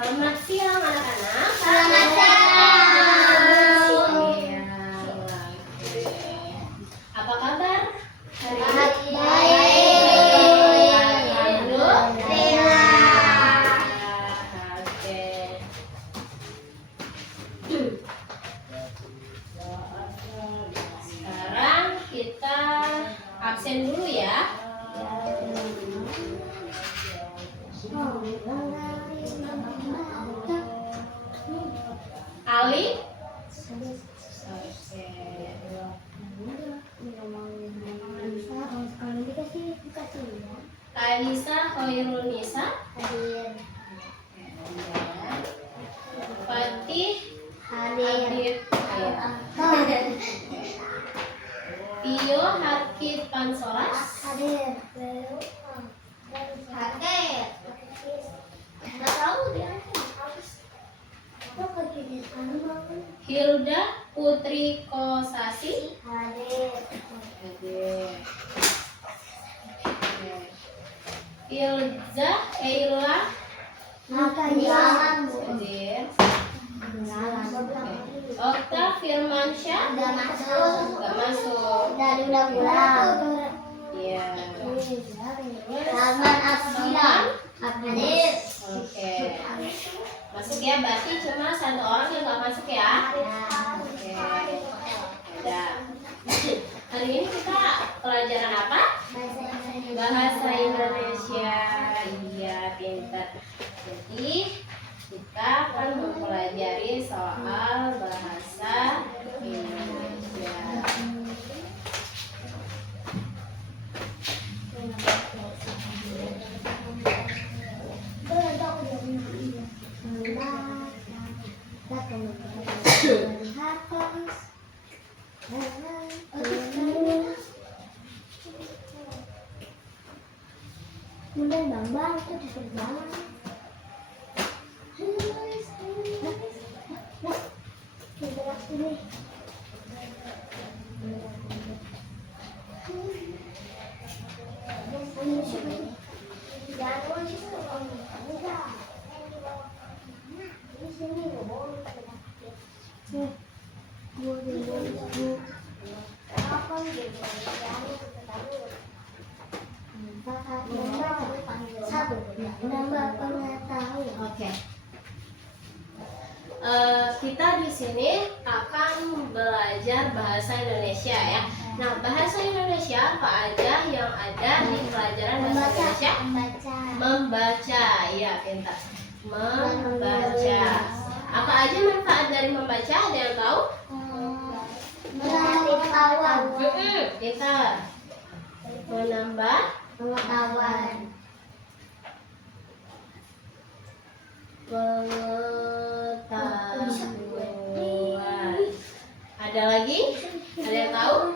Selamat siang anak-anak. Selamat siang. Iya, oke. Apa kabar hari ini? Baik. Alhamdulillah. Oke. Sekarang kita absen dulu ya. Ali. Kalisa Khairul Nisa. Fatih Habib. Tio Hakid Pansoras. Hilda Putri Kosasi. Ilza Eila hadir. Okta Firmansyah Nggak masuk. nggak masuk. Dari udah pulang. Iya. Salman Abdillah hadir. Oke. Masuk ya, berarti cuma satu orang yang nggak masuk ya. Oke. Udah. Hari ini kita pelajaran apa? Bahasa Indonesia. Iya, pintar. Jadi kita akan mempelajari soal bahasa Indonesia. Udah bang, itu disuruh banget. Ini. Oke. Kita di sini akan belajar bahasa Indonesia ya. Nah, bahasa Indonesia apa aja yang ada di pelajaran bahasa Indonesia? Membaca, ya pintar. Membaca. Apa aja manfaat dari membaca? Ada yang tahu? Pengetahuan. Pintar. Menambah Pengetahuan. pengetahuan. Ada lagi? Ada yang tahu?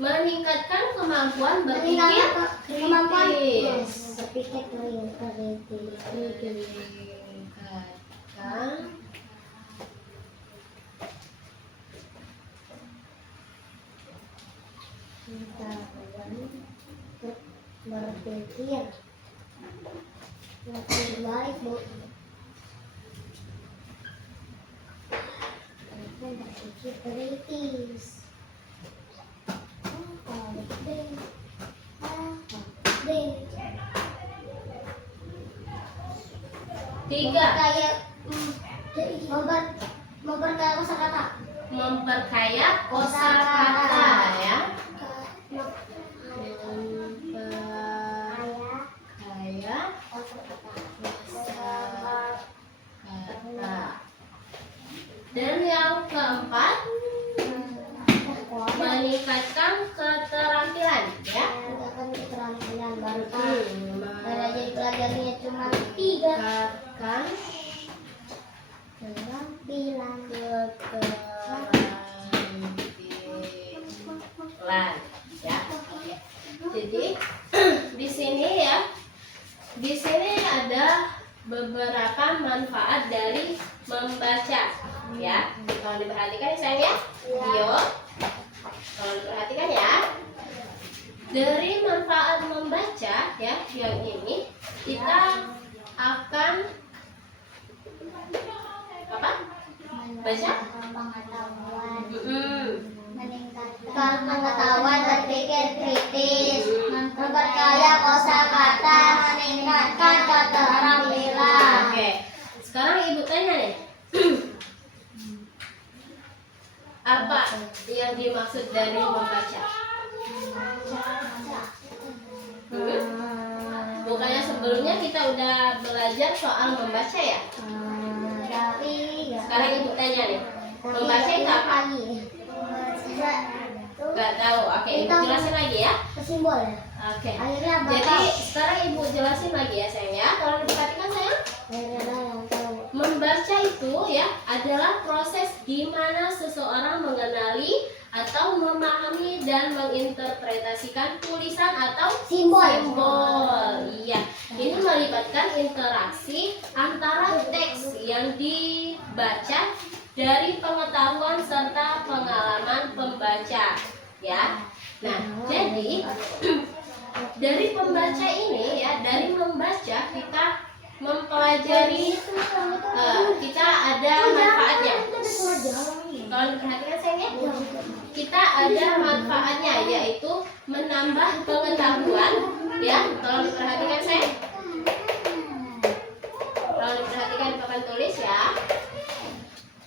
Meningkatkan kemampuan berpikir kritis. Berpikir kritis. Meningkatkan Berpikir. Lebih baik, Bu. Berpikir kritis. tiga. Memperkaya kosakata. Memperkaya kosakata ya. Memperkaya kosakata. Dan yang keempat, meningkatkan keterampilan ya. Meningkatkan keterampilan baru jadi pelajarannya cuma 3. Meningkatkan Keterampilan. Ya. Jadi di sini ya, di sini ada beberapa manfaat dari membaca ya. Kalau diperhatikan sayang ya, Yo. Kalau diperhatikan ya, dari manfaat membaca ya yang ini kita akan Apa? Baca? Pengetahuan. Meningkatkan Pengetahuan berpikir kritis, memperkaya kosakata, meningkatkan keterampilan. Oke. Sekarang ibu tanya nih. Apa yang dimaksud dari membaca? Bukannya sebelumnya kita udah belajar soal membaca ya? Sekarang ibu tanya nih. Membaca itu apa? Gak tahu. Oke, ibu jelasin lagi ya. Simbol ya. Oke. Akhirnya Jadi sekarang ibu jelasin lagi ya sayang ya. Kalau diperhatikan sayang, membaca itu ya adalah proses di mana seseorang mengenali atau memahami dan menginterpretasikan tulisan atau simbol. Iya, ini melibatkan interaksi antara teks yang dibaca dari pengetahuan serta pengalaman pembaca. Ya, nah jadi dari pembaca ini ya, dari membaca kita mempelajari, kita ada manfaatnya. Kalau diperhatikan sayang ya, kita ada manfaatnya, yaitu menambah pengetahuan ya. Kalau diperhatikan sayang, kalau diperhatikan di papan tulis ya,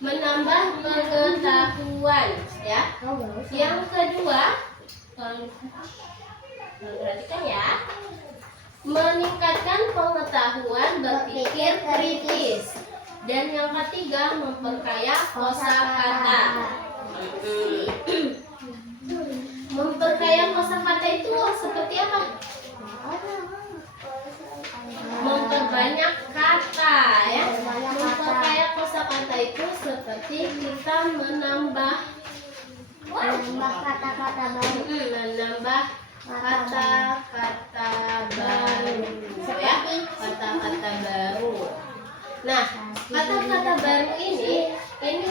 menambah pengetahuan ya. Yang kedua, kalau diperhatikan ya, meningkatkan pengetahuan berpikir kritis. Dan yang ketiga, memperkaya kosakata. Memperkaya kosakata itu seperti apa? Memperbanyak kata ya. Memperkaya kosakata itu seperti kita menambah kata-kata baru. Menambah kata-kata baru ya, kata-kata baru. Nah, kata-kata baru ini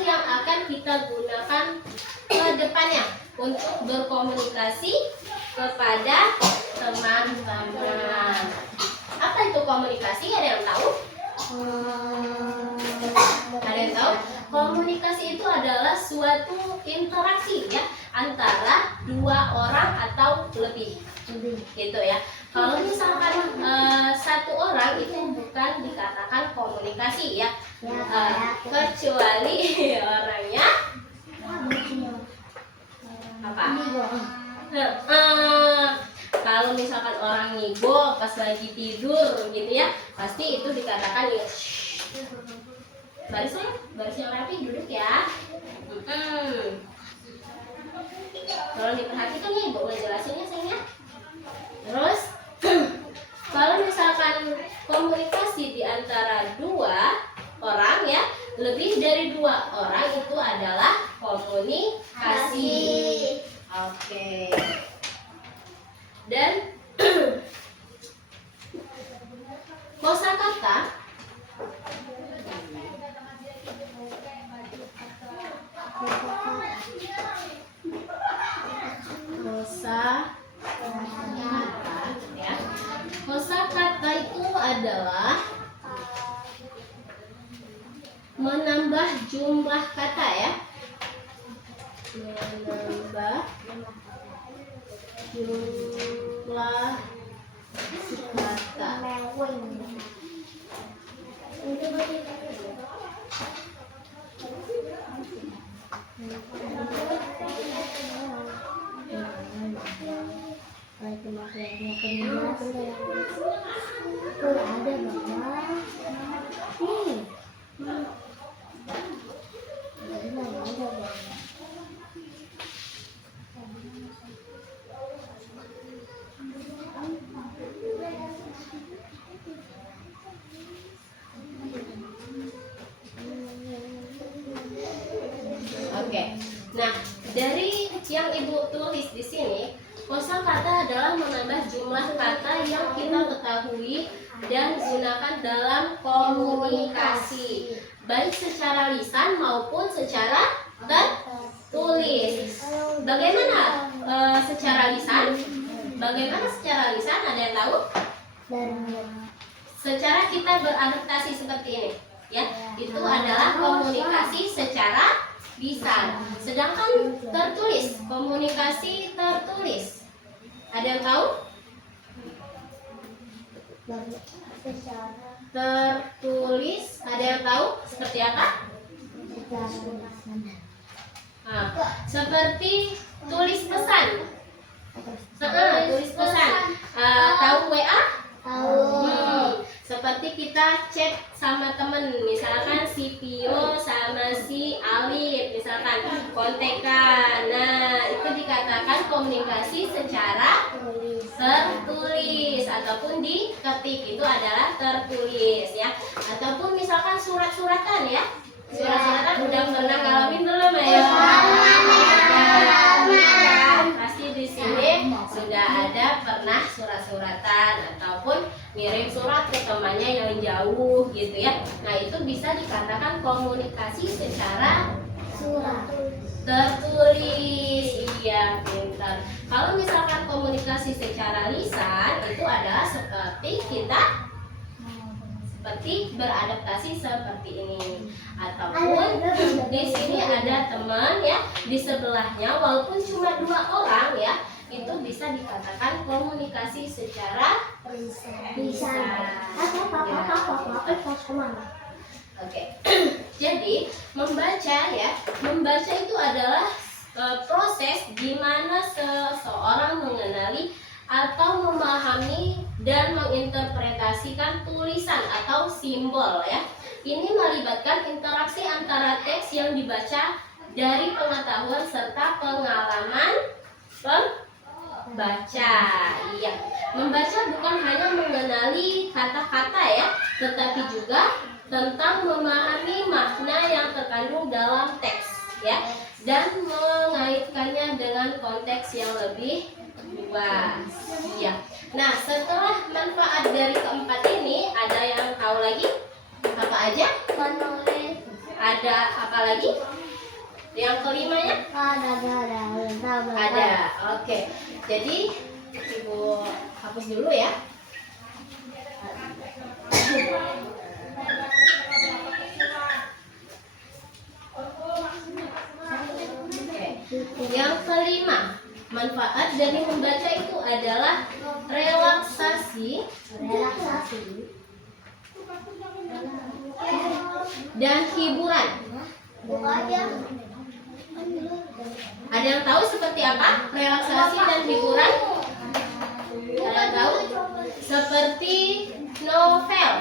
yang akan kita gunakan ke depannya untuk berkomunikasi kepada teman-teman. Apa itu komunikasi? Ada yang tahu? Ada yang tahu? Komunikasi itu adalah suatu interaksi ya antara dua orang atau lebih, gitu ya. Kalau misalkan satu orang itu bukan dikatakan komunikasi ya, kecuali orangnya apa? Kalau misalkan orang ngigo pas lagi tidur gitu ya, pasti itu dikatakan ya. Baris yang rapi, duduk ya. Kalau diperhatikan nih, ibu udah jelasinnya sayangnya. Terus kalau misalkan komunikasi di antara dua orang ya, lebih dari dua orang itu adalah komunikasi. Oke. Dan kosakata ya. Kosakata itu adalah menambah jumlah kata ya. Menambah jumlah kata. Oke. Nah, dari yang ibu tulis di sini, kosakata adalah menambah jumlah kata yang kita ketahui dan gunakan dalam komunikasi, baik secara lisan maupun secara tertulis. Bagaimana secara lisan? Bagaimana secara lisan? Ada yang tahu? Secara kita beradaptasi seperti ini, ya. komunikasi secara lisan. Sedangkan tertulis, komunikasi tertulis. Ada yang tahu? Tertulis, ada yang tahu seperti apa? Nah, seperti tulis pesan. Tulis pesan. Tahu WA? Seperti kita chat sama temen, misalkan si Pio sama si Alif, misalkan kontekan. Nah, itu dikatakan komunikasi secara tertulis ataupun diketik, itu adalah tertulis ya. Ataupun misalkan surat-suratan ya. Surat-suratan udah pernah ngalamin belum ya? Pasti di sini sudah ada pernah surat-suratan ataupun ngirim surat ke temannya yang jauh gitu ya. Nah, itu bisa dikatakan komunikasi secara tertulis. Iya, pintar. Kalau misalkan komunikasi secara lisan itu adalah seperti beradaptasi seperti ini. Ataupun di sini ada teman ya, di sebelahnya walaupun cuma 2 orang ya, itu bisa dikatakan komunikasi secara lisan. Oke. Jadi membaca ya, membaca itu adalah proses di mana seseorang mengenali atau memahami dan menginterpretasikan tulisan atau simbol ya. Ini melibatkan interaksi antara teks yang dibaca dari pengetahuan serta pengalaman pembaca. Iya. Membaca bukan hanya mengenali kata-kata ya, tetapi juga tentang memahami makna yang terkandung dalam teks ya, dan mengaitkannya dengan konteks yang lebih luas. Iya. Nah, setelah manfaat dari keempat ini, ada yang tahu lagi? Apa aja? Ada apa lagi? Yang kelimanya? Ada. Oke. Jadi Ibu hapus dulu ya. Yang kelima, manfaat dari membaca itu adalah relaksasi dan hiburan. Ada yang tahu seperti apa relaksasi dan hiburan? Ada yang tahu? Seperti novel,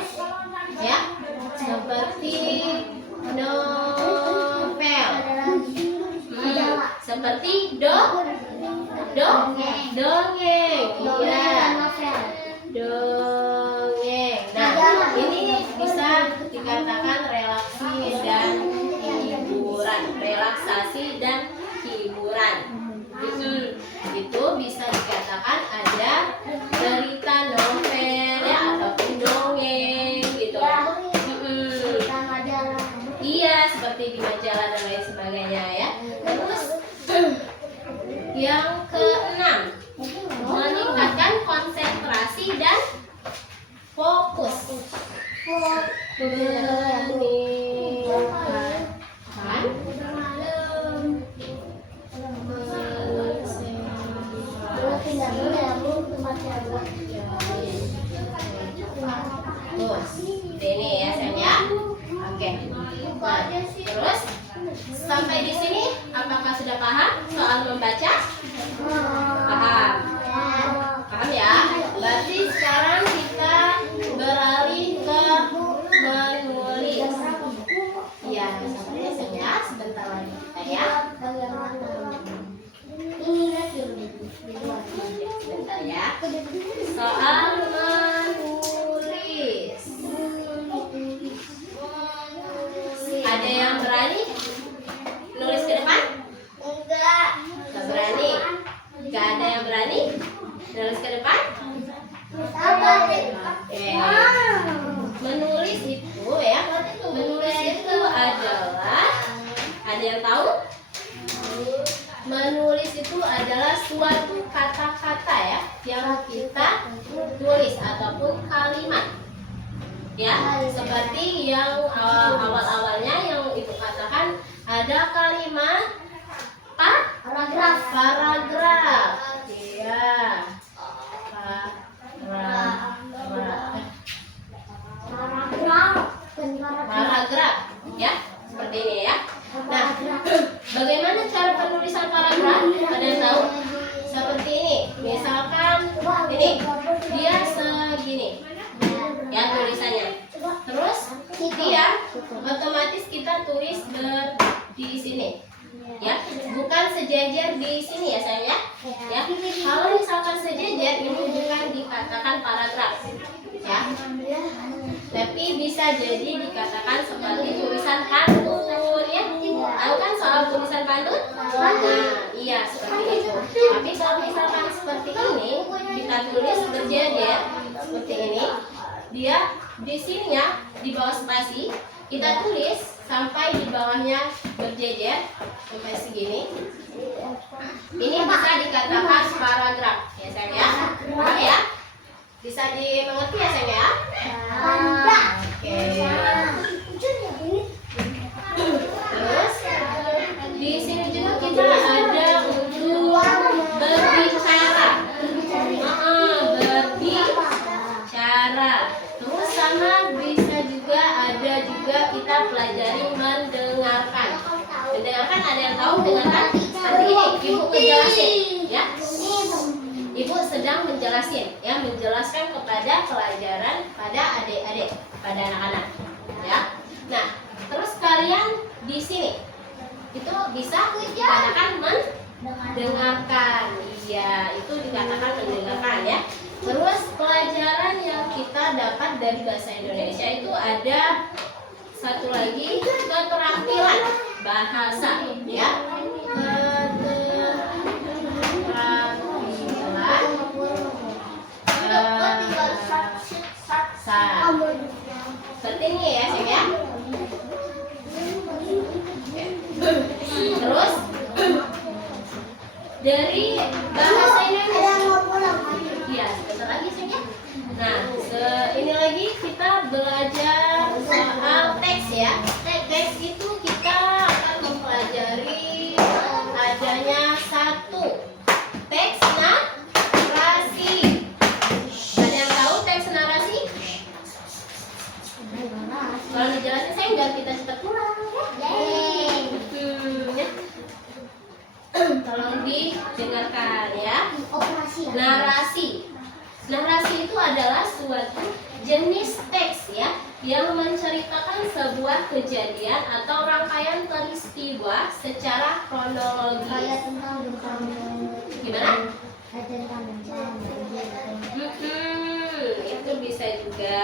ya, seperti novel. Seperti dongeng, iya, dongeng. Nah, ini bisa dikatakan relaksasi dan hiburan. Itu bisa dikatakan ada cerita novel ya, ataupun dongeng gitu. Iya, seperti di majalah dan lain sebagainya ya. Terus yang keenam, meningkatkan konsentrasi dan fokus. Ini ya sayang ya. Oke. Nah, terus sampai di sini apakah sudah paham soal membaca? Paham. Paham ya? Berarti sekarang kita beralih ke menulis. Iya, sabar ya sayang ya. Sebentar lagi kita ya. Sebentar ya. Soal menulis. Ada yang berani nulis ke depan? Enggak. Enggak berani. Enggak ada yang berani nulis ke depan? Oke. Menulis itu ya. Menulis itu adalah, ada yang tahu? Menulis itu adalah suatu kata-kata ya yang kita tulis ataupun kalimat. Ya, seperti yang awal-awalnya yang Ibu katakan ada kalimat Paragraf. paragraf. Iya. Paragraf, ya, seperti ini ya. Nah, bagaimana cara penulisan paragraf? Ada yang tahu? Seperti ini. Misalkan ini, dia segini, ya tulisannya. Terus dia otomatis kita tulis di sini, ya, bukan sejajar di sini ya sayang ya. Ya, kalau misalkan sejajar ini bukan dikatakan paragraf, ya. Tapi bisa jadi dikatakan seperti tulisan pantun ya. Tahu kan soal tulisan pantun? Nah, iya seperti itu. Tapi kalau misalkan seperti ini, kita tulis berjejer seperti ini. Dia di sininya di bawah spasi, kita tulis sampai di bawahnya berjejer sampai segini. Ini bisa dikatakan paragraf ya sayang ya. Paham ya? Bisa dimengerti ya sayang ya? Oke. Terus di sini juga kita ada untuk berbicara. Berbicara. Terus sama bisa juga ada juga kita pelajari mendengarkan. Mendengarkan ada yang tahu dengarkan? Seperti ini, ibu menjelasin ya. Ibu sedang menjelasin, ya, menjelaskan kepada pelajaran pada adik-adik, pada anak-anak, ya. Nah, terus kalian di sini itu bisa dikatakan mendengarkan, iya, itu dikatakan mendengarkan ya. Terus pelajaran yang kita dapat dari bahasa Indonesia itu ada satu lagi, keterampilan bahasa, ya. Seperti ini ya sayang ya. Terus dari bahasa Indonesia, ya sebentar lagi sayang ya. Nah, ini lagi kita belajar soal teks ya. Teks itu kita akan mempelajari adanya satu teks narasi. Ada yang tahu teks narasi? Kalau dijelasin saya nggak kita cepat pulang ya. Ya. Tolong didengarkan ya. Narasi. Narasi itu adalah suatu jenis teks ya yang menceritakan sebuah kejadian atau rangkaian peristiwa secara kronologis. Gimana? Itu bisa juga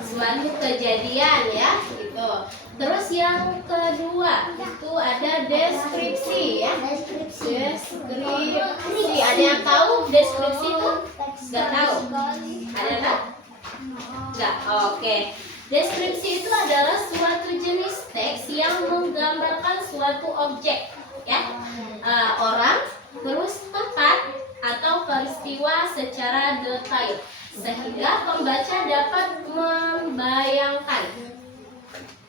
suatu kejadian ya gitu. Terus yang kedua itu ada deskripsi ya. Deskripsi. Ada yang tahu deskripsi itu? Nggak tahu? Ada yang tahu? Nggak. Oke. Deskripsi itu adalah suatu jenis teks yang menggambarkan suatu objek ya, orang, terus tempat atau peristiwa secara detail sehingga pembaca dapat membayangkan.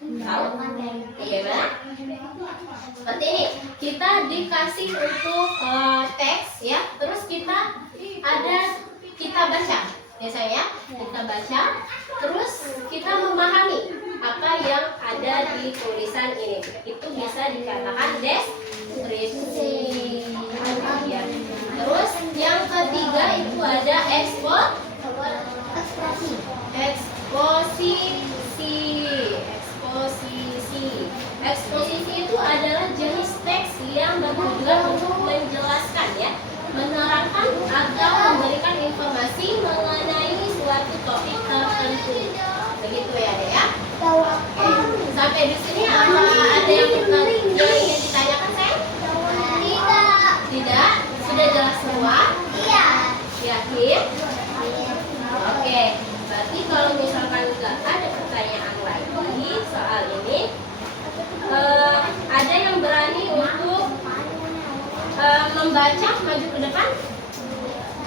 Tahu? Bagaimana? Seperti ini. Kita dikasih untuk teks ya, terus kita baca. Biasanya kita baca, terus kita memahami apa yang ada di tulisan ini. Itu bisa dikatakan deskripsi. Ya. Terus yang ketiga itu ada eksposisi itu adalah jenis teks yang bertujuan untuk menjelaskan ya, menerangkan atau memberikan informasi mengenai suatu topik tertentu. Begitu ya, Dek ya. Sampai di sini ada yang ingin ditanyakan, sayang? Tidak. Sudah jelas semua? Iya. Yakin? Oke. Berarti kalau misalkan nggak ada pertanyaan lagi soal ini, ada yang berani untuk membaca maju ke depan?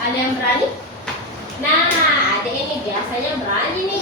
Ada yang berani? Nah, ada ini biasanya berani nih.